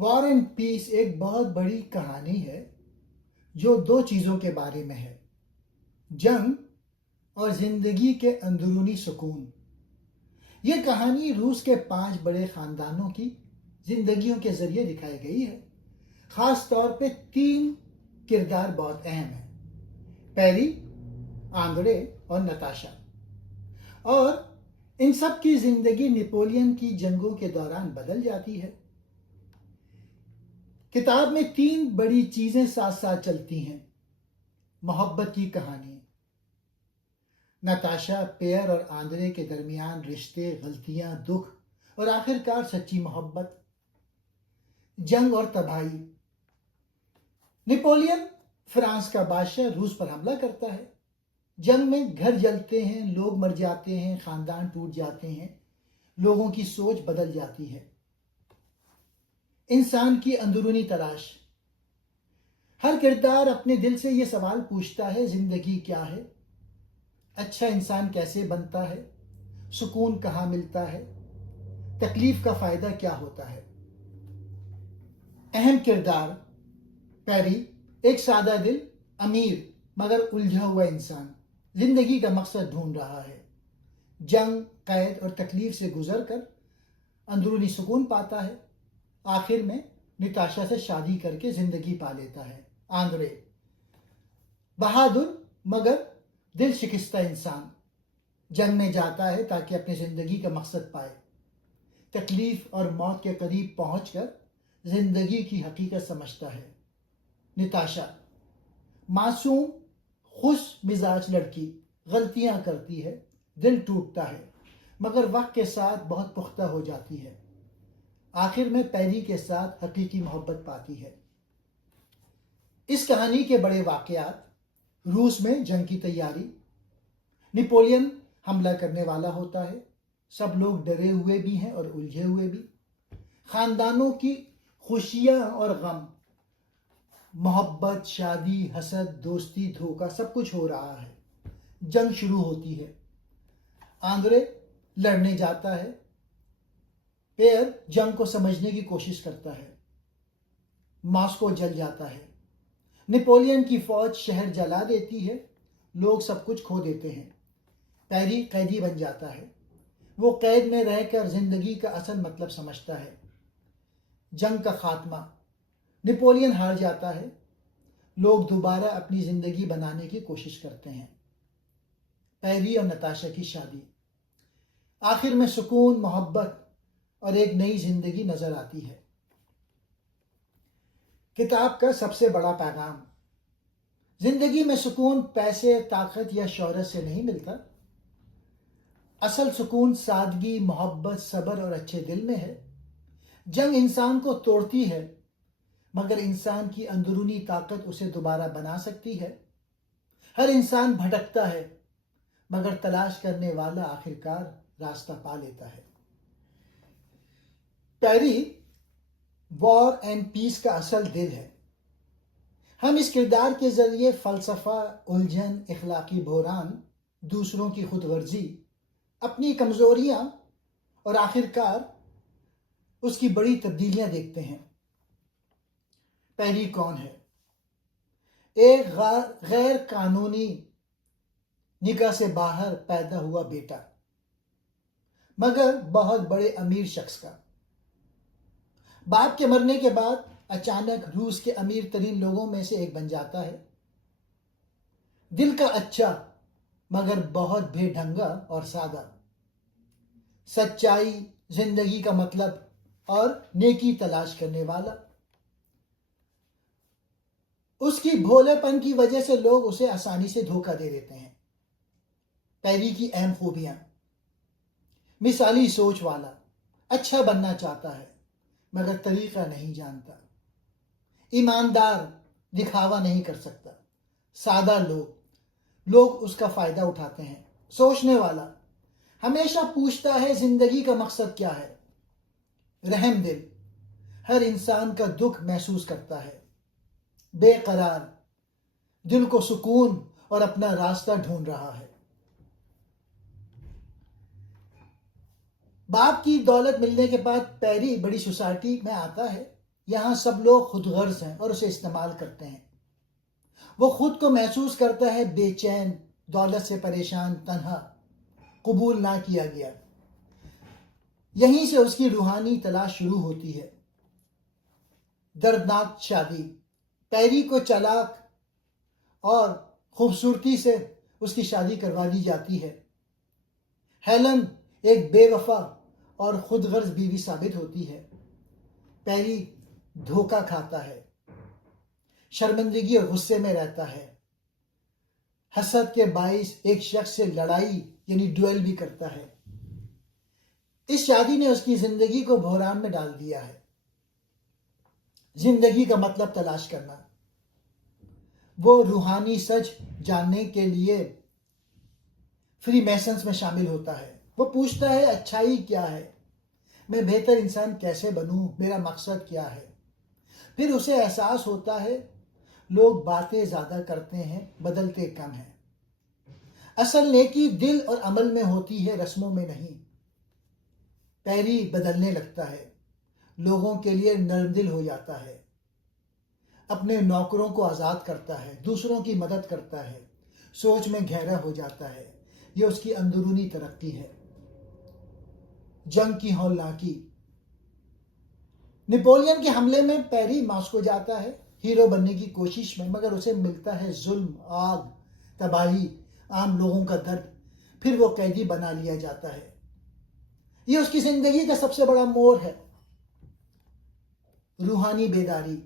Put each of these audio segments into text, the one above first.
War and peace ایک بہت بڑی کہانی ہے جو دو چیزوں کے بارے میں ہے: جنگ اور زندگی کے اندرونی سکون۔ یہ کہانی روس کے 5 بڑے خاندانوں کی زندگیوں کے ذریعے دکھائی گئی ہے۔ خاص طور پہ 3 کردار بہت اہم ہیں: پیری، آندرے اور نتاشا، اور ان سب کی زندگی نپولین کی جنگوں کے دوران بدل جاتی ہے۔ کتاب میں 3 بڑی چیزیں ساتھ ساتھ چلتی ہیں: محبت کی کہانی، نتاشا، پیئر اور آندرے کے درمیان رشتے، غلطیاں، دکھ اور آخرکار سچی محبت، جنگ اور تباہی۔ نپولین، فرانس کا بادشاہ، روس پر حملہ کرتا ہے۔ جنگ میں گھر جلتے ہیں، لوگ مر جاتے ہیں، خاندان ٹوٹ جاتے ہیں، لوگوں کی سوچ بدل جاتی ہے۔ انسان کی اندرونی تلاش۔ ہر کردار اپنے دل سے یہ سوال پوچھتا ہے: زندگی کیا ہے؟ اچھا انسان کیسے بنتا ہے؟ سکون کہاں ملتا ہے؟ تکلیف کا فائدہ کیا ہوتا ہے؟ اہم کردار: پیری، ایک سادہ دل، امیر مگر الجھا ہوا انسان، زندگی کا مقصد ڈھونڈ رہا ہے۔ جنگ، قید اور تکلیف سے گزر کر اندرونی سکون پاتا ہے۔ آخر میں نتاشا سے شادی کر کے زندگی پا لیتا ہے۔ آندرے، بہادر مگر دل شکستہ انسان، جنگ میں جاتا ہے تاکہ اپنی زندگی کا مقصد پائے۔ تکلیف اور موت کے قریب پہنچ کر زندگی کی حقیقت سمجھتا ہے۔ نتاشا، معصوم، خوش مزاج لڑکی، غلطیاں کرتی ہے، دل ٹوٹتا ہے، مگر وقت کے ساتھ بہت پختہ ہو جاتی ہے۔ آخر میں پیری کے ساتھ حقیقی محبت پاتی ہے۔ اس کہانی کے بڑے واقعات: روس میں جنگ کی تیاری، نپولین حملہ کرنے والا ہوتا ہے، سب لوگ ڈرے ہوئے بھی ہیں اور الجھے ہوئے بھی۔ خاندانوں کی خوشیاں اور غم، محبت، شادی، حسد، دوستی، دھوکہ، سب کچھ ہو رہا ہے۔ جنگ شروع ہوتی ہے۔ آندرے لڑنے جاتا ہے، پیئر جنگ کو سمجھنے کی کوشش کرتا ہے، ماسکو جل جاتا ہے، نپولین کی فوج شہر جلا دیتی ہے، لوگ سب کچھ کھو دیتے ہیں۔ پیری قیدی بن جاتا ہے، وہ قید میں رہ کر زندگی کا اصل مطلب سمجھتا ہے۔ جنگ کا خاتمہ، نپولین ہار جاتا ہے، لوگ دوبارہ اپنی زندگی بنانے کی کوشش کرتے ہیں۔ پیری اور نتاشا کی شادی، آخر میں سکون، محبت اور ایک نئی زندگی نظر آتی ہے۔ کتاب کا سب سے بڑا پیغام: زندگی میں سکون پیسے، طاقت یا شہرت سے نہیں ملتا۔ اصل سکون سادگی، محبت، صبر اور اچھے دل میں ہے۔ جنگ انسان کو توڑتی ہے، مگر انسان کی اندرونی طاقت اسے دوبارہ بنا سکتی ہے۔ ہر انسان بھٹکتا ہے، مگر تلاش کرنے والا آخرکار راستہ پا لیتا ہے۔ پیری وار اینڈ پیس کا اصل دل ہے۔ ہم اس کردار کے ذریعے فلسفہ، الجھن، اخلاقی بحران، دوسروں کی خود غرضی، اپنی کمزوریاں اور آخرکار اس کی بڑی تبدیلیاں دیکھتے ہیں۔ پیری کون ہے؟ ایک غیر قانونی نکاح سے باہر پیدا ہوا بیٹا، مگر بہت بڑے امیر شخص کا۔ باپ کے مرنے کے بعد اچانک روس کے امیر ترین لوگوں میں سے ایک بن جاتا ہے۔ دل کا اچھا مگر بہت بے ڈھنگا اور سادہ، سچائی، زندگی کا مطلب اور نیکی تلاش کرنے والا۔ اس کی بھولے پن کی وجہ سے لوگ اسے آسانی سے دھوکہ دے دیتے ہیں۔ پیری کی اہم خوبیاں: مثالی سوچ والا، اچھا بننا چاہتا ہے مگر طریقہ نہیں جانتا، ایماندار، دکھاوا نہیں کر سکتا، سادہ لوگ اس کا فائدہ اٹھاتے ہیں۔ سوچنے والا، ہمیشہ پوچھتا ہے زندگی کا مقصد کیا ہے۔ رحم دل، ہر انسان کا دکھ محسوس کرتا ہے۔ بے قرار، دل کو سکون اور اپنا راستہ ڈھونڈ رہا ہے۔ باپ کی دولت ملنے کے بعد پیری بڑی سوسائٹی میں آتا ہے۔ یہاں سب لوگ خود غرض ہیں اور اسے استعمال کرتے ہیں. وہ خود کو محسوس کرتا ہے بے چین، دولت سے پریشان، تنہا، قبول نہ کیا گیا. یہیں سے اس کی روحانی تلاش شروع ہوتی ہے. دردناک شادی. پیری کو چالاک اور خوبصورتی سے اس کی شادی کروا دی جاتی ہے. ہیلن ایک بے وفا اور خود غرض بیوی ثابت ہوتی ہے. پیری دھوکہ کھاتا ہے، شرمندگی اور غصے میں رہتا ہے. حسد کے باعث ایک شخص سے لڑائی یعنی ڈویل بھی کرتا ہے. اس شادی نے اس کی زندگی کو بحران میں ڈال دیا ہے. زندگی کا مطلب تلاش کرنا. وہ روحانی سچ جاننے کے لیے فری میسنز میں شامل ہوتا ہے. وہ پوچھتا ہے اچھائی کیا ہے، میں بہتر انسان کیسے بنوں، میرا مقصد کیا ہے. پھر اسے احساس ہوتا ہے لوگ باتیں زیادہ کرتے ہیں، بدلتے کم ہیں. اصل نیکی دل اور عمل میں ہوتی ہے، رسموں میں نہیں. پیری بدلنے لگتا ہے، لوگوں کے لیے نرم دل ہو جاتا ہے، اپنے نوکروں کو آزاد کرتا ہے، دوسروں کی مدد کرتا ہے، سوچ میں گہرا ہو جاتا ہے. یہ اس کی اندرونی ترقی ہے. جنگ کی ہولناکی. نپولین کے حملے میں پیری ماسکو جاتا ہے ہیرو بننے کی کوشش میں، مگر اسے ملتا ہے ظلم، آگ، تباہی، عام لوگوں کا درد. پھر وہ قیدی بنا لیا جاتا ہے. یہ اس کی زندگی کا سب سے بڑا موڑ ہے. روحانی بیداری.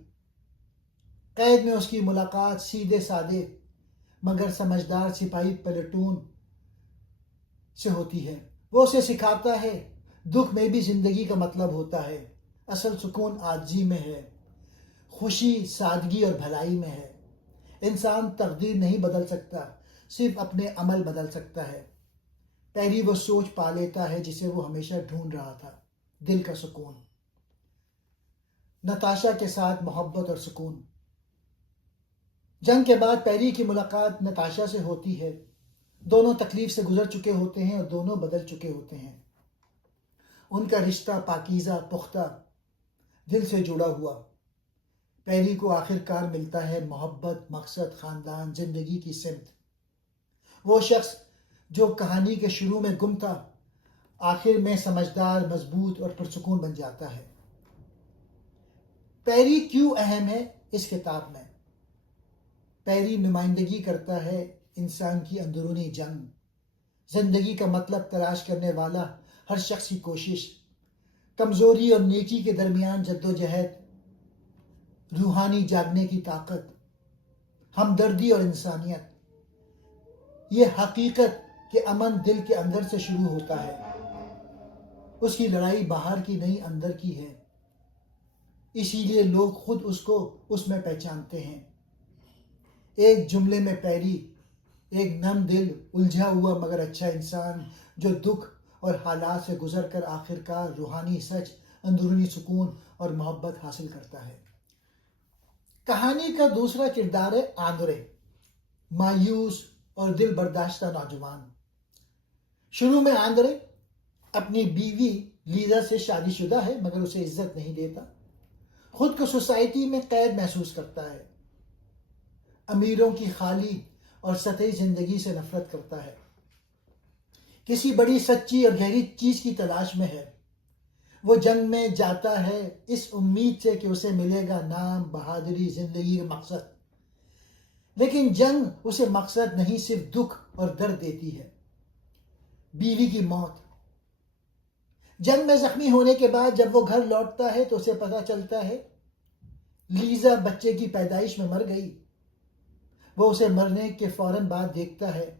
قید میں اس کی ملاقات سیدھے سادے مگر سمجھدار سپاہی پلٹون سے ہوتی ہے. وہ اسے سکھاتا ہے دکھ میں بھی زندگی کا مطلب ہوتا ہے. اصل سکون عاجزی میں ہے، خوشی سادگی اور بھلائی میں ہے. انسان تقدیر نہیں بدل سکتا، صرف اپنے عمل بدل سکتا ہے. پیری وہ سوچ پا لیتا ہے جسے وہ ہمیشہ ڈھونڈ رہا تھا، دل کا سکون. نتاشا کے ساتھ محبت اور سکون. جنگ کے بعد پیری کی ملاقات نتاشا سے ہوتی ہے. دونوں تکلیف سے گزر چکے ہوتے ہیں اور دونوں بدل چکے ہوتے ہیں. ان کا رشتہ پاکیزہ، پختہ، دل سے جڑا ہوا. پیری کو آخر کار ملتا ہے محبت، مقصد، خاندان، زندگی کی سمت. وہ شخص جو کہانی کے شروع میں گم تھا آخر میں سمجھدار، مضبوط اور پرسکون بن جاتا ہے. پیری کیوں اہم ہے اس کتاب میں؟ پیری نمائندگی کرتا ہے انسان کی اندرونی جنگ. زندگی کا مطلب تلاش کرنے والا ہر شخص کی کوشش، کمزوری اور نیکی کے درمیان جدوجہد، روحانی جاگنے کی طاقت، ہمدردی اور انسانیت. یہ حقیقت کہ امن دل کے اندر سے شروع ہوتا ہے. اس کی لڑائی باہر کی نہیں، اندر کی ہے. اسی لیے لوگ خود اس کو اس میں پہچانتے ہیں. ایک جملے میں پیری ایک نم دل، الجھا ہوا مگر اچھا انسان جو دکھ اور حالات سے گزر کر آخرکار روحانی سچ، اندرونی سکون اور محبت حاصل کرتا ہے. کہانی کا دوسرا کردار ہے آندرے، مایوس اور دل برداشتہ نوجوان. شروع میں آندرے اپنی بیوی لیزا سے شادی شدہ ہے مگر اسے عزت نہیں دیتا. خود کو سوسائٹی میں قید محسوس کرتا ہے. امیروں کی خالی اور سطحی زندگی سے نفرت کرتا ہے. کسی بڑی سچی اور گہری چیز کی تلاش میں ہے. وہ جنگ میں جاتا ہے اس امید سے کہ اسے ملے گا نام، بہادری، زندگی کا مقصد. لیکن جنگ اسے مقصد نہیں، صرف دکھ اور درد دیتی ہے. بیوی کی موت. جنگ میں زخمی ہونے کے بعد جب وہ گھر لوٹتا ہے تو اسے پتہ چلتا ہے لیزا بچے کی پیدائش میں مر گئی. وہ اسے مرنے کے فوراً بعد دیکھتا ہے.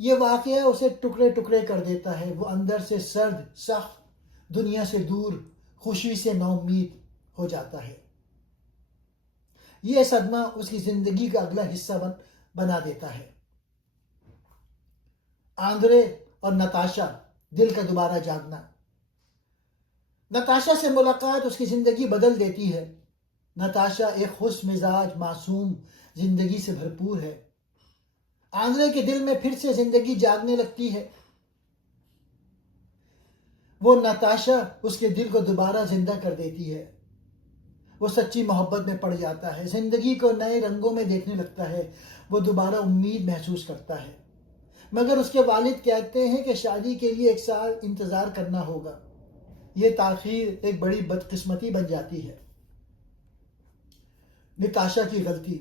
یہ واقعہ اسے ٹکڑے ٹکڑے کر دیتا ہے. وہ اندر سے سرد، سخت، دنیا سے دور، خوشی سے نا امید ہو جاتا ہے. یہ صدمہ اس کی زندگی کا اگلا حصہ بنا دیتا ہے. آندرے اور نتاشا، دل کا دوبارہ جاگنا. نتاشا سے ملاقات اس کی زندگی بدل دیتی ہے. نتاشا ایک خوش مزاج، معصوم زندگی سے بھرپور ہے. آندرے کے دل میں پھر سے زندگی جاگنے لگتی ہے. وہ نتاشا اس کے دل کو دوبارہ زندہ کر دیتی ہے. وہ سچی محبت میں پڑ جاتا ہے، زندگی کو نئے رنگوں میں دیکھنے لگتا ہے، وہ دوبارہ امید محسوس کرتا ہے۔ مگر اس کے والد کہتے ہیں کہ شادی کے لیے 1 سال انتظار کرنا ہوگا۔ یہ تاخیر ایک بڑی بدقسمتی بن جاتی ہے۔ نتاشا کی غلطی۔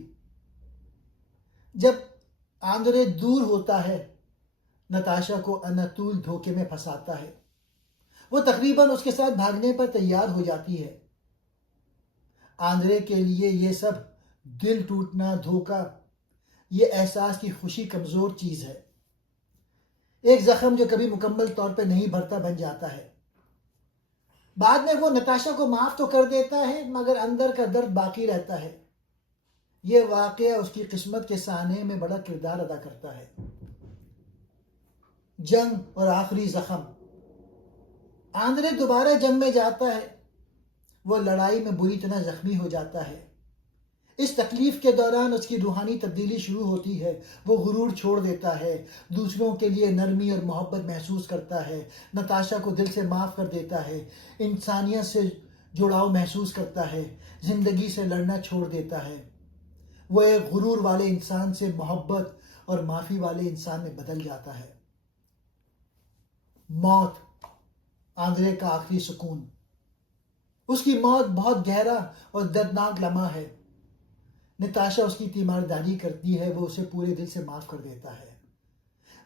جب آندرے دور ہوتا ہے، نتاشا کو اناتول دھوکے میں پھنساتا ہے۔ وہ تقریباً اس کے ساتھ بھاگنے پر تیار ہو جاتی ہے۔ آندرے کے لیے یہ سب دل ٹوٹنا، دھوکہ، یہ احساس کی خوشی کمزور چیز ہے۔ ایک زخم جو کبھی مکمل طور پہ نہیں بھرتا بن جاتا ہے۔ بعد میں وہ نتاشا کو معاف تو کر دیتا ہے، مگر اندر کا درد باقی رہتا ہے۔ یہ واقعہ اس کی قسمت کے سانحے میں بڑا کردار ادا کرتا ہے۔ جنگ اور آخری زخم۔ آندرے دوبارہ جنگ میں جاتا ہے۔ وہ لڑائی میں بری طرح زخمی ہو جاتا ہے۔ اس تکلیف کے دوران اس کی روحانی تبدیلی شروع ہوتی ہے۔ وہ غرور چھوڑ دیتا ہے، دوسروں کے لیے نرمی اور محبت محسوس کرتا ہے، نتاشا کو دل سے معاف کر دیتا ہے، انسانیت سے جڑاؤ محسوس کرتا ہے، زندگی سے لڑنا چھوڑ دیتا ہے۔ وہ ایک غرور والے انسان سے محبت اور معافی والے انسان میں بدل جاتا ہے۔ موت، آندرے کا آخری سکون۔ اس کی موت بہت گہرا اور دردناک لمحہ ہے۔ نتاشا اس کی تیمارداری کرتی ہے، وہ اسے پورے دل سے معاف کر دیتا ہے۔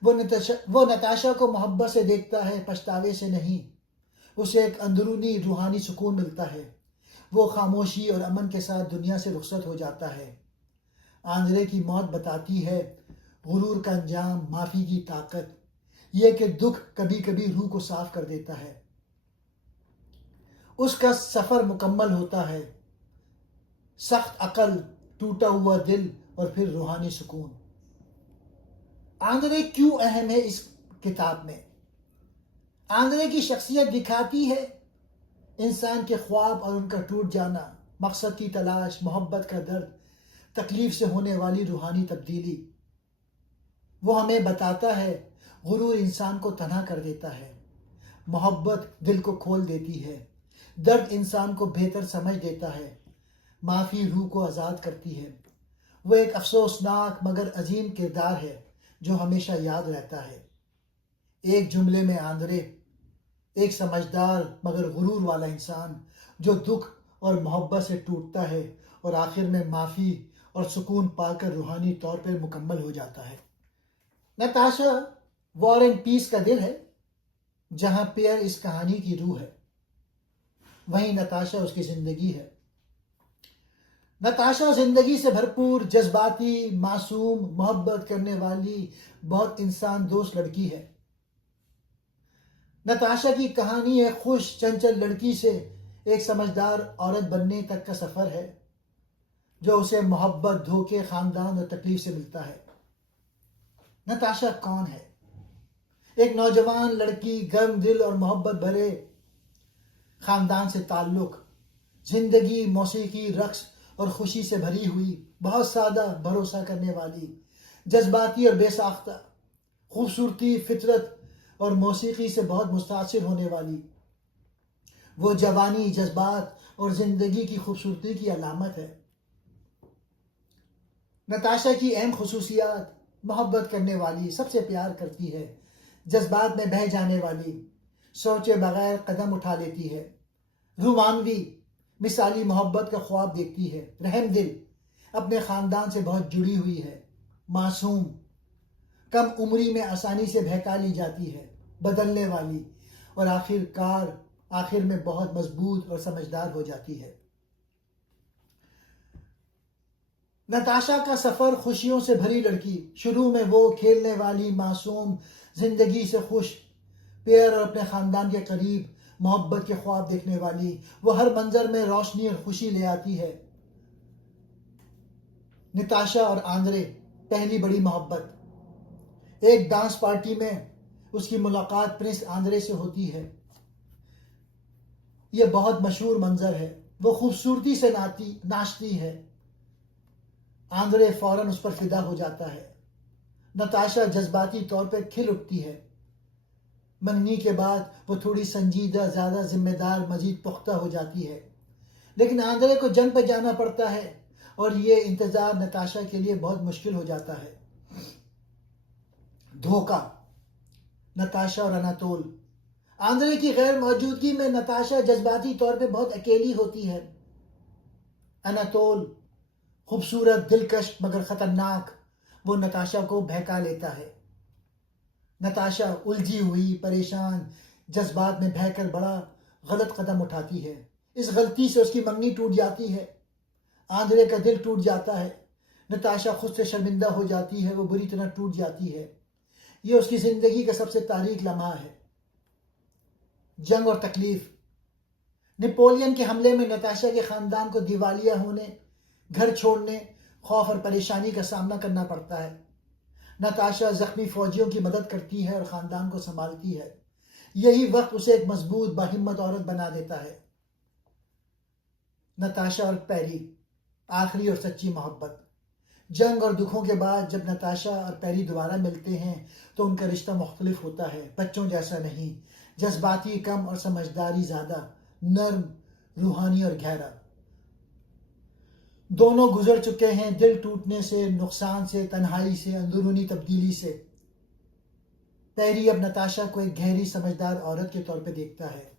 وہ نتاشا کو محبت سے دیکھتا ہے، پچھتاوے سے نہیں۔ اسے ایک اندرونی روحانی سکون ملتا ہے۔ وہ خاموشی اور امن کے ساتھ دنیا سے رخصت ہو جاتا ہے۔ آندرے کی موت بتاتی ہے غرور کا انجام، معافی کی طاقت، یہ کہ دکھ کبھی کبھی روح کو صاف کر دیتا ہے۔ اس کا سفر مکمل ہوتا ہے، سخت عقل، ٹوٹا ہوا دل اور پھر روحانی سکون۔ آندرے کیوں اہم ہے اس کتاب میں؟ آندرے کی شخصیت دکھاتی ہے انسان کے خواب اور ان کا ٹوٹ جانا، مقصد کی تلاش، محبت کا درد، تکلیف سے ہونے والی روحانی تبدیلی۔ وہ ہمیں بتاتا ہے غرور انسان کو تنہا کر دیتا ہے، محبت دل کو کھول دیتی ہے، درد انسان کو بہتر سمجھ دیتا ہے، معافی روح کو آزاد کرتی ہے۔ وہ ایک افسوسناک مگر عظیم کردار ہے جو ہمیشہ یاد رہتا ہے۔ ایک جملے میں آندرے ایک سمجھدار مگر غرور والا انسان جو دکھ اور محبت سے ٹوٹتا ہے اور آخر میں معافی اور سکون پا کر روحانی طور پر مکمل ہو جاتا ہے۔ نتاشا وار اینڈ پیس کا دل ہے۔ جہاں پیئر اس کہانی کی روح ہے، وہیں نتاشا اس کی زندگی ہے۔ نتاشا زندگی سے بھرپور، جذباتی، معصوم، محبت کرنے والی، بہت انسان دوست لڑکی ہے۔ نتاشا کی کہانی ایک خوش چنچل لڑکی سے ایک سمجھدار عورت بننے تک کا سفر ہے جو اسے محبت، دھوکے، خاندان اور تکلیف سے ملتا ہے۔ نتاشا کون ہے؟ ایک نوجوان لڑکی، گرم دل اور محبت بھرے خاندان سے تعلق، زندگی، موسیقی، رقص اور خوشی سے بھری ہوئی، بہت سادہ، بھروسہ کرنے والی، جذباتی اور بے ساختہ، خوبصورتی، فطرت اور موسیقی سے بہت متاثر ہونے والی۔ وہ جوانی، جذبات اور زندگی کی خوبصورتی کی علامت ہے۔ نتاشا کی اہم خصوصیات: محبت کرنے والی، سب سے پیار کرتی ہے، جذبات میں بہہ جانے والی، سوچے بغیر قدم اٹھا لیتی ہے، رومانوی، مثالی محبت کا خواب دیکھتی ہے، رحم دل، اپنے خاندان سے بہت جڑی ہوئی ہے، معصوم، کم عمری میں آسانی سے بہکا لی جاتی ہے، بدلنے والی، اور آخر میں بہت مضبوط اور سمجھدار ہو جاتی ہے۔ نتاشا کا سفر خوشیوں سے بھری لڑکی۔ شروع میں وہ کھیلنے والی، معصوم، زندگی سے خوش، پیئر اور اپنے خاندان کے قریب، محبت کے خواب دیکھنے والی۔ وہ ہر منظر میں روشنی اور خوشی لے آتی ہے۔ نتاشا اور آندرے، پہلی بڑی محبت۔ ایک ڈانس پارٹی میں اس کی ملاقات پرنس آندرے سے ہوتی ہے۔ یہ بہت مشہور منظر ہے۔ وہ خوبصورتی سے ناچتی ہے۔ آندرے فوراً اس پر فدا ہو جاتا ہے۔ نتاشا جذباتی طور پر کھل اٹھتی ہے۔ منگنی کے بعد وہ تھوڑی سنجیدہ، زیادہ ذمہ دار، مزید پختہ ہو جاتی ہے۔ لیکن آندرے کو جنگ پہ جانا پڑتا ہے اور یہ انتظار نتاشا کے لیے بہت مشکل ہو جاتا ہے. دھوکہ. نتاشا اور اناتول. آندرے کی غیر موجودگی میں نتاشا جذباتی طور پہ بہت اکیلی ہوتی ہے. اناتول خوبصورت، دلکش مگر خطرناک، وہ نتاشا کو بہکا لیتا ہے. نتاشا الجھی ہوئی، پریشان، جذبات میں بہہ کر بڑا غلط قدم اٹھاتی ہے. اس غلطی سے اس کی منگنی ٹوٹ جاتی ہے. آندرے کا دل ٹوٹ جاتا ہے. نتاشا خود سے شرمندہ ہو جاتی ہے، وہ بری طرح ٹوٹ جاتی ہے. یہ اس کی زندگی کا سب سے تاریک لمحہ ہے. جنگ اور تکلیف. نپولین کے حملے میں نتاشا کے خاندان کو دیوالیہ ہونے، گھر چھوڑنے، خوف اور پریشانی کا سامنا کرنا پڑتا ہے. نتاشا زخمی فوجیوں کی مدد کرتی ہے اور خاندان کو سنبھالتی ہے. یہی وقت اسے ایک مضبوط باہمت عورت بنا دیتا ہے. نتاشا اور پیری. آخری اور سچی محبت. جنگ اور دکھوں کے بعد جب نتاشا اور پیری دوبارہ ملتے ہیں تو ان کا رشتہ مختلف ہوتا ہے. بچوں جیسا نہیں، جذباتی کم اور سمجھداری زیادہ، نرم، روحانی اور گہرا. دونوں گزر چکے ہیں دل ٹوٹنے سے، نقصان سے، تنہائی سے، اندرونی تبدیلی سے. پیری اب نتاشا کو ایک گہری سمجھدار عورت کے طور پہ دیکھتا ہے.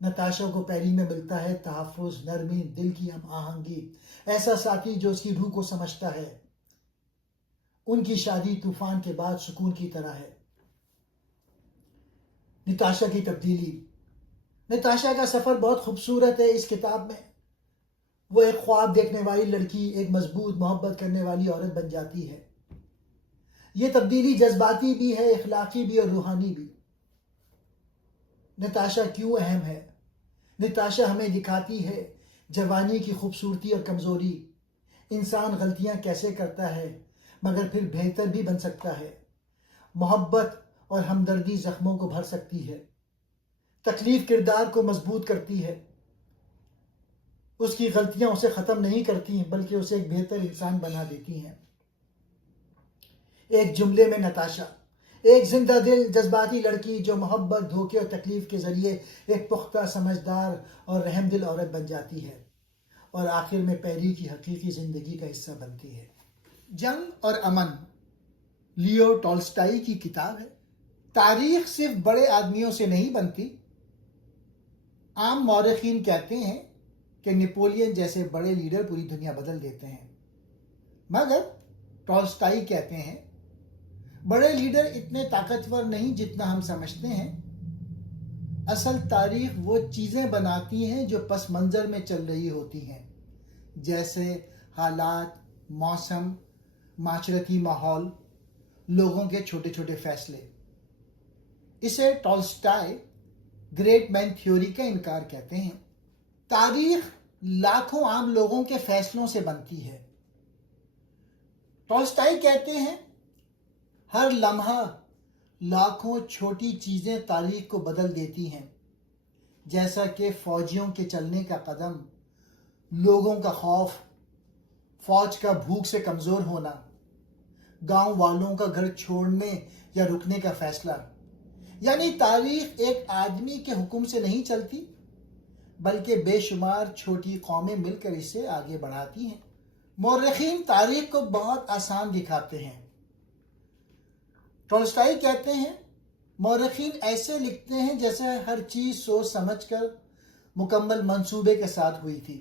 نتاشا کو پیری میں ملتا ہے تحفظ، نرمی، دل کی ہم آہنگی، ایسا ساتھی جو اس کی روح کو سمجھتا ہے. ان کی شادی طوفان کے بعد سکون کی طرح ہے. نتاشا کی تبدیلی. نتاشا کا سفر بہت خوبصورت ہے. اس کتاب میں وہ ایک خواب دیکھنے والی لڑکی ایک مضبوط محبت کرنے والی عورت بن جاتی ہے. یہ تبدیلی جذباتی بھی ہے، اخلاقی بھی اور روحانی بھی. نتاشا کیوں اہم ہے؟ نتاشا ہمیں دکھاتی ہے جوانی کی خوبصورتی اور کمزوری. انسان غلطیاں کیسے کرتا ہے مگر پھر بہتر بھی بن سکتا ہے. محبت اور ہمدردی زخموں کو بھر سکتی ہے. تکلیف کردار کو مضبوط کرتی ہے. اس کی غلطیاں اسے ختم نہیں کرتی ہیں بلکہ اسے ایک بہتر انسان بنا دیتی ہیں. ایک جملے میں نتاشا ایک زندہ دل جذباتی لڑکی جو محبت، دھوکے اور تکلیف کے ذریعے ایک پختہ، سمجھدار اور رحم دل عورت بن جاتی ہے اور آخر میں پیری کی حقیقی زندگی کا حصہ بنتی ہے. جنگ اور امن لیو ٹولسٹائی کی کتاب ہے. تاریخ صرف بڑے آدمیوں سے نہیں بنتی. عام مورخین کہتے ہیں کہ نپولین جیسے بڑے لیڈر پوری دنیا بدل دیتے ہیں، مگر ٹولسٹائی کہتے ہیں بڑے لیڈر اتنے طاقتور نہیں جتنا ہم سمجھتے ہیں. اصل تاریخ وہ چیزیں بناتی ہیں جو پس منظر میں چل رہی ہوتی ہیں، جیسے حالات، موسم، معاشرتی ماحول، لوگوں کے چھوٹے چھوٹے فیصلے. اسے ٹولسٹائی گریٹ مین تھیوری کا انکار کہتے ہیں. تاریخ لاکھوں عام لوگوں کے فیصلوں سے بنتی ہے. ٹولسٹائی کہتے ہیں ہر لمحہ لاکھوں چھوٹی چیزیں تاریخ کو بدل دیتی ہیں، جیسا کہ فوجیوں کے چلنے کا قدم، لوگوں کا خوف، فوج کا بھوک سے کمزور ہونا، گاؤں والوں کا گھر چھوڑنے یا رکنے کا فیصلہ. یعنی تاریخ ایک آدمی کے حکم سے نہیں چلتی بلکہ بے شمار چھوٹی قومیں مل کر اسے آگے بڑھاتی ہیں. مورخین تاریخ کو بہت آسان دکھاتے ہیں. ٹولسٹائی کہتے ہیں مورخین ایسے لکھتے ہیں جیسے ہر چیز سوچ سمجھ کر مکمل منصوبے کے ساتھ ہوئی تھی،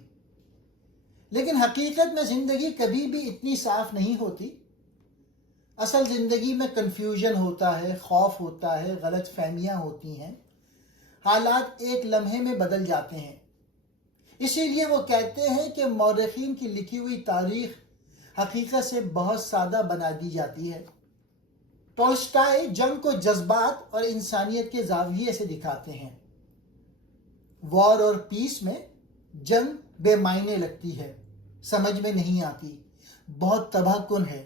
لیکن حقیقت میں زندگی کبھی بھی اتنی صاف نہیں ہوتی. اصل زندگی میں کنفیوژن ہوتا ہے، خوف ہوتا ہے، غلط فہمیاں ہوتی ہیں، حالات ایک لمحے میں بدل جاتے ہیں. اسی لیے وہ کہتے ہیں کہ مورخین کی لکھی ہوئی تاریخ حقیقت سے بہت سادہ بنا دی جاتی ہے. ٹولسٹائی جنگ کو جذبات اور انسانیت کے زاویے سے دکھاتے ہیں. وار اور پیس میں جنگ بے معنی لگتی ہے، سمجھ میں نہیں آتی، بہت تباہ کن ہے،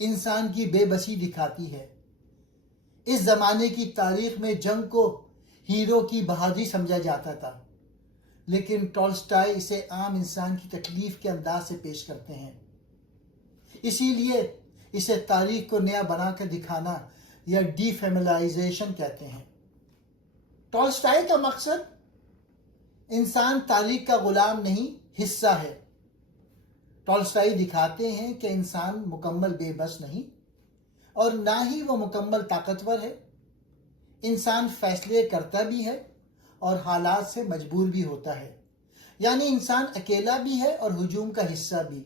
انسان کی بے بسی دکھاتی ہے. اس زمانے کی تاریخ میں جنگ کو ہیرو کی بہادری سمجھا جاتا تھا، لیکن ٹولسٹائی اسے عام انسان کی تکلیف کے انداز سے پیش کرتے ہیں. اسی لیے اسے تاریخ کو نیا بنا کر دکھانا یا ڈی فیملائزیشن کہتے ہیں. ٹولسٹائی کا مقصد انسان تاریخ کا غلام نہیں، حصہ ہے۔ ٹالسٹائی دکھاتے ہیں کہ انسان مکمل بے بس نہیں اور نہ ہی وہ مکمل طاقتور ہے۔ انسان فیصلے کرتا بھی ہے اور حالات سے مجبور بھی ہوتا ہے، یعنی انسان اکیلا بھی ہے اور ہجوم کا حصہ بھی۔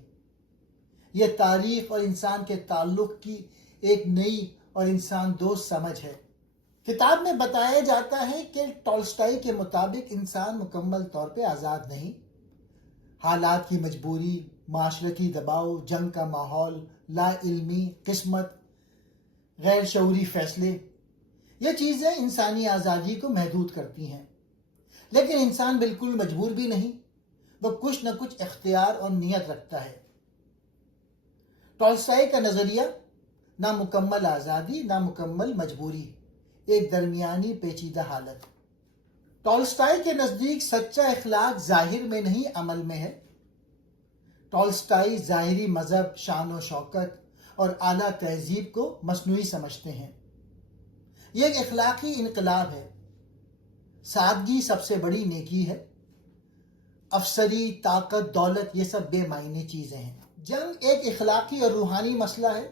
یہ تاریخ اور انسان کے تعلق کی ایک نئی اور انسان دوست سمجھ ہے۔ کتاب میں بتایا جاتا ہے کہ ٹالسٹائی کے مطابق انسان مکمل طور پہ آزاد نہیں۔ حالات کی مجبوری، معاشرتی دباؤ، جنگ کا ماحول، لا علمی، قسمت، غیر شعوری فیصلے، یہ چیزیں انسانی آزادی کو محدود کرتی ہیں۔ لیکن انسان بالکل مجبور بھی نہیں، وہ کچھ نہ کچھ اختیار اور نیت رکھتا ہے۔ ٹالسٹائی کا نظریہ نہ مکمل آزادی نہ مکمل مجبوری، ایک درمیانی پیچیدہ حالت۔ ٹالسٹائی کے نزدیک سچا اخلاق ظاہر میں نہیں، عمل میں ہے۔ ٹالسٹائی ظاہری مذہب، شان و شوکت اور اعلیٰ تہذیب کو مصنوعی سمجھتے ہیں۔ یہ ایک اخلاقی انقلاب ہے۔ سادگی سب سے بڑی نیکی ہے۔ افسری، طاقت، دولت، یہ سب بے معنی چیزیں ہیں۔ جنگ ایک اخلاقی اور روحانی مسئلہ ہے۔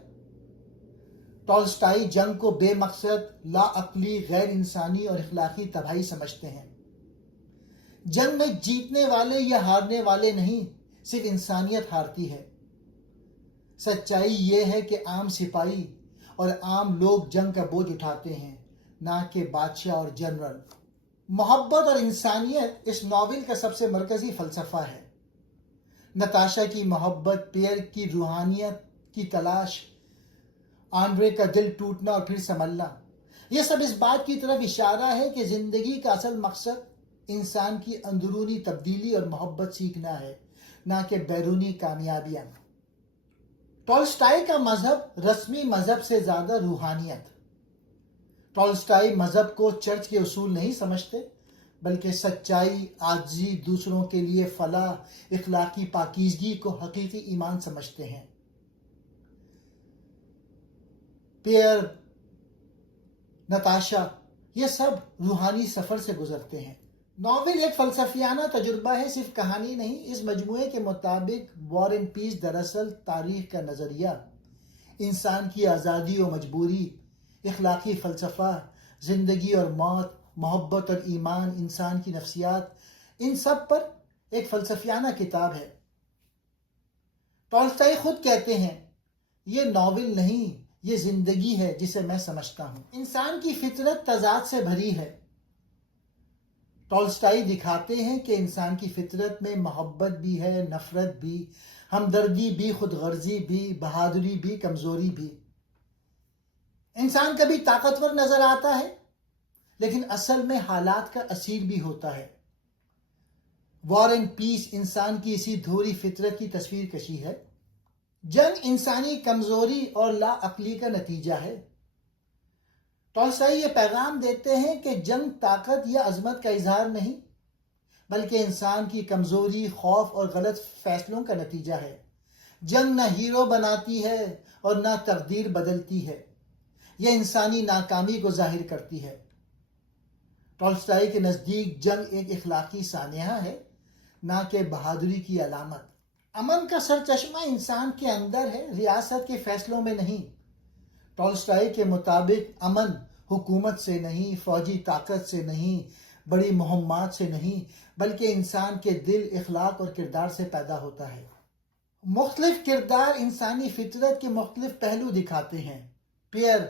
ٹالسٹائی جنگ کو بے مقصد، لا عقلی، غیر انسانی اور اخلاقی تباہی سمجھتے ہیں۔ جنگ میں جیتنے والے یا ہارنے والے نہیں، صرف انسانیت ہارتی ہے۔ سچائی یہ ہے کہ عام سپاہی اور عام لوگ جنگ کا بوجھ اٹھاتے ہیں، نہ کہ بادشاہ اور جنرل۔ محبت اور انسانیت اس ناول کا سب سے مرکزی فلسفہ ہے۔ نتاشا کی محبت، پیئر کی روحانیت کی تلاش، آنڈرے کا دل ٹوٹنا اور پھر سنبھلنا، یہ سب اس بات کی طرف اشارہ ہے کہ زندگی کا اصل مقصد انسان کی اندرونی تبدیلی اور محبت سیکھنا ہے، نہ کہ بیرونی کامیابیاں۔ ٹالسٹائی کا مذہب رسمی مذہب سے زیادہ روحانیت۔ ٹالسٹائی مذہب کو چرچ کے اصول نہیں سمجھتے، بلکہ سچائی، عاجزی، دوسروں کے لیے فلاح، اخلاقی پاکیزگی کو حقیقی ایمان سمجھتے ہیں۔ پیئر، نتاشا، یہ سب روحانی سفر سے گزرتے ہیں۔ ناول ایک فلسفیانہ تجربہ ہے، صرف کہانی نہیں۔ اس مجموعے کے مطابق وار اینڈ پیس دراصل تاریخ کا نظریہ، انسان کی آزادی و مجبوری، اخلاقی فلسفہ، زندگی اور موت، محبت اور ایمان، انسان کی نفسیات، ان سب پر ایک فلسفیانہ کتاب ہے۔ ٹالسٹائی خود کہتے ہیں، یہ ناول نہیں، یہ زندگی ہے جسے میں سمجھتا ہوں۔ انسان کی فطرت تضاد سے بھری ہے۔ ٹالسٹائی دکھاتے ہیں کہ انسان کی فطرت میں محبت بھی ہے، نفرت بھی، ہمدردی بھی، خود غرضی بھی، بہادری بھی، کمزوری بھی۔ انسان کبھی طاقتور نظر آتا ہے، لیکن اصل میں حالات کا اسیر بھی ہوتا ہے۔ وار اینڈ پیس انسان کی اسی دھوری فطرت کی تصویر کشی ہے۔ جنگ انسانی کمزوری اور لا عقلی کا نتیجہ ہے۔ ٹالسٹائی یہ پیغام دیتے ہیں کہ جنگ طاقت یا عظمت کا اظہار نہیں، بلکہ انسان کی کمزوری، خوف اور غلط فیصلوں کا نتیجہ ہے۔ جنگ نہ ہیرو بناتی ہے اور نہ تقدیر بدلتی ہے، یہ انسانی ناکامی کو ظاہر کرتی ہے۔ ٹالسٹائی کے نزدیک جنگ ایک اخلاقی سانحہ ہے، نہ کہ بہادری کی علامت۔ امن کا سرچشمہ انسان کے اندر ہے، ریاست کے فیصلوں میں نہیں۔ ٹالسٹائی کے مطابق امن حکومت سے نہیں، فوجی طاقت سے نہیں، بڑی مہمات سے نہیں، بلکہ انسان کے دل، اخلاق اور کردار سے پیدا ہوتا ہے۔ مختلف کردار انسانی فطرت کے مختلف پہلو دکھاتے ہیں۔ پیئر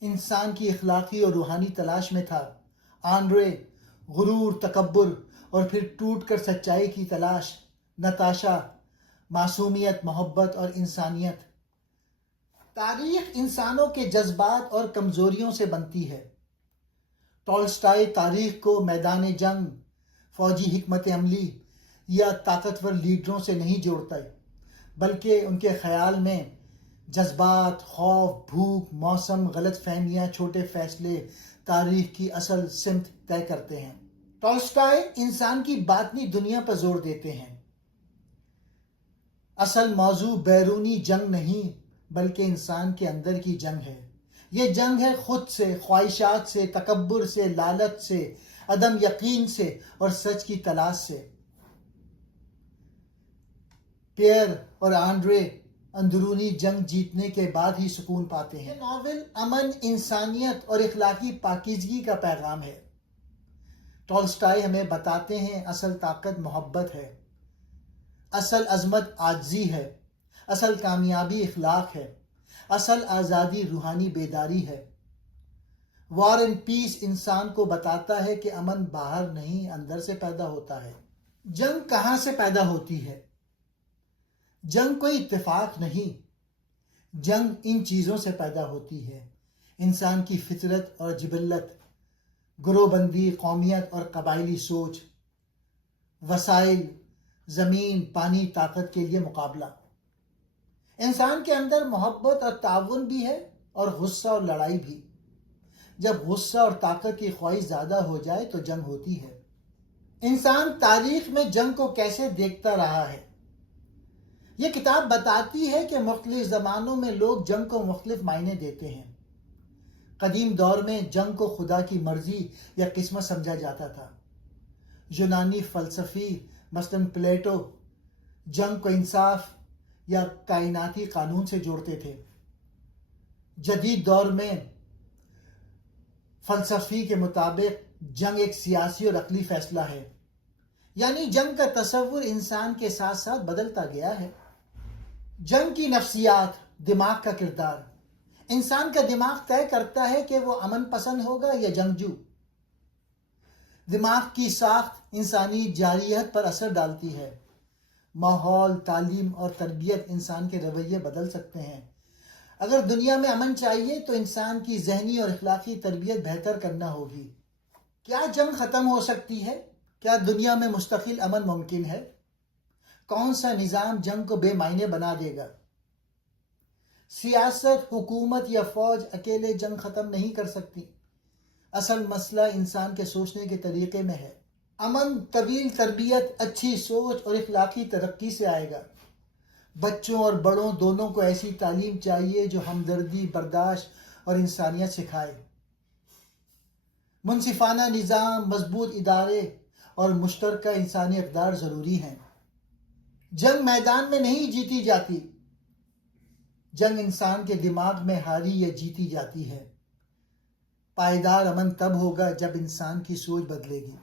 انسان کی اخلاقی اور روحانی تلاش میں تھا۔ آنڈرے غرور، تکبر اور پھر ٹوٹ کر سچائی کی تلاش۔ نتاشا معصومیت، محبت اور انسانیت۔ تاریخ انسانوں کے جذبات اور کمزوریوں سے بنتی ہے۔ ٹالسٹائی تاریخ کو میدان جنگ، فوجی حکمت عملی یا طاقتور لیڈروں سے نہیں جوڑتا، بلکہ ان کے خیال میں جذبات، خوف، بھوک، موسم، غلط فہمیاں، چھوٹے فیصلے تاریخ کی اصل سمت طے کرتے ہیں۔ ٹالسٹائی انسان کی باطنی دنیا پر زور دیتے ہیں۔ اصل موضوع بیرونی جنگ نہیں، بلکہ انسان کے اندر کی جنگ ہے۔ یہ جنگ ہے خود سے، خواہشات سے، تکبر سے، لالچ سے، عدم یقین سے اور سچ کی تلاش سے۔ پیئر اور آنڈرے اندرونی جنگ جیتنے کے بعد ہی سکون پاتے ہیں۔ یہ ناول امن، انسانیت اور اخلاقی پاکیزگی کا پیغام ہے۔ ٹالسٹائے ہمیں بتاتے ہیں اصل طاقت محبت ہے، اصل عظمت عاجزی ہے، اصل کامیابی اخلاق ہے، اصل آزادی روحانی بیداری ہے۔ وار اینڈ پیس انسان کو بتاتا ہے کہ امن باہر نہیں اندر سے پیدا ہوتا ہے۔ جنگ کہاں سے پیدا ہوتی ہے؟ جنگ کوئی اتفاق نہیں، جنگ ان چیزوں سے پیدا ہوتی ہے: انسان کی فطرت اور جبلت، گروہ بندی، قومیت اور قبائلی سوچ، وسائل، زمین، پانی، طاقت کے لیے مقابلہ۔ انسان کے اندر محبت اور تعاون بھی ہے اور غصہ اور لڑائی بھی۔ جب غصہ اور طاقت کی خواہش زیادہ ہو جائے تو جنگ ہوتی ہے۔ انسان تاریخ میں جنگ کو کیسے دیکھتا رہا ہے؟ یہ کتاب بتاتی ہے کہ مختلف زمانوں میں لوگ جنگ کو مختلف معنی دیتے ہیں۔ قدیم دور میں جنگ کو خدا کی مرضی یا قسمت سمجھا جاتا تھا۔ یونانی فلسفی مثلاً پلیٹو جنگ کو انصاف یا کائناتی قانون سے جوڑتے تھے۔ جدید دور میں فلسفی کے مطابق جنگ ایک سیاسی اور عقلی فیصلہ ہے، یعنی جنگ کا تصور انسان کے ساتھ ساتھ بدلتا گیا ہے۔ جنگ کی نفسیات، دماغ کا کردار۔ انسان کا دماغ طے کرتا ہے کہ وہ امن پسند ہوگا یا جنگجو۔ دماغ کی ساخت انسانی جارحیت پر اثر ڈالتی ہے۔ ماحول، تعلیم اور تربیت انسان کے رویے بدل سکتے ہیں۔ اگر دنیا میں امن چاہیے تو انسان کی ذہنی اور اخلاقی تربیت بہتر کرنا ہوگی۔ کیا جنگ ختم ہو سکتی ہے؟ کیا دنیا میں مستقل امن ممکن ہے؟ کون سا نظام جنگ کو بے معنی بنا دے گا؟ سیاست، حکومت یا فوج اکیلے جنگ ختم نہیں کر سکتی۔ اصل مسئلہ انسان کے سوچنے کے طریقے میں ہے۔ امن طویل تربیت، اچھی سوچ اور اخلاقی ترقی سے آئے گا۔ بچوں اور بڑوں دونوں کو ایسی تعلیم چاہیے جو ہمدردی، برداشت اور انسانیت سکھائے۔ منصفانہ نظام، مضبوط ادارے اور مشترکہ انسانی اقدار ضروری ہیں۔ جنگ میدان میں نہیں جیتی جاتی، جنگ انسان کے دماغ میں ہاری یا جیتی جاتی ہے۔ پائیدار امن تب ہوگا جب انسان کی سوچ بدلے گی۔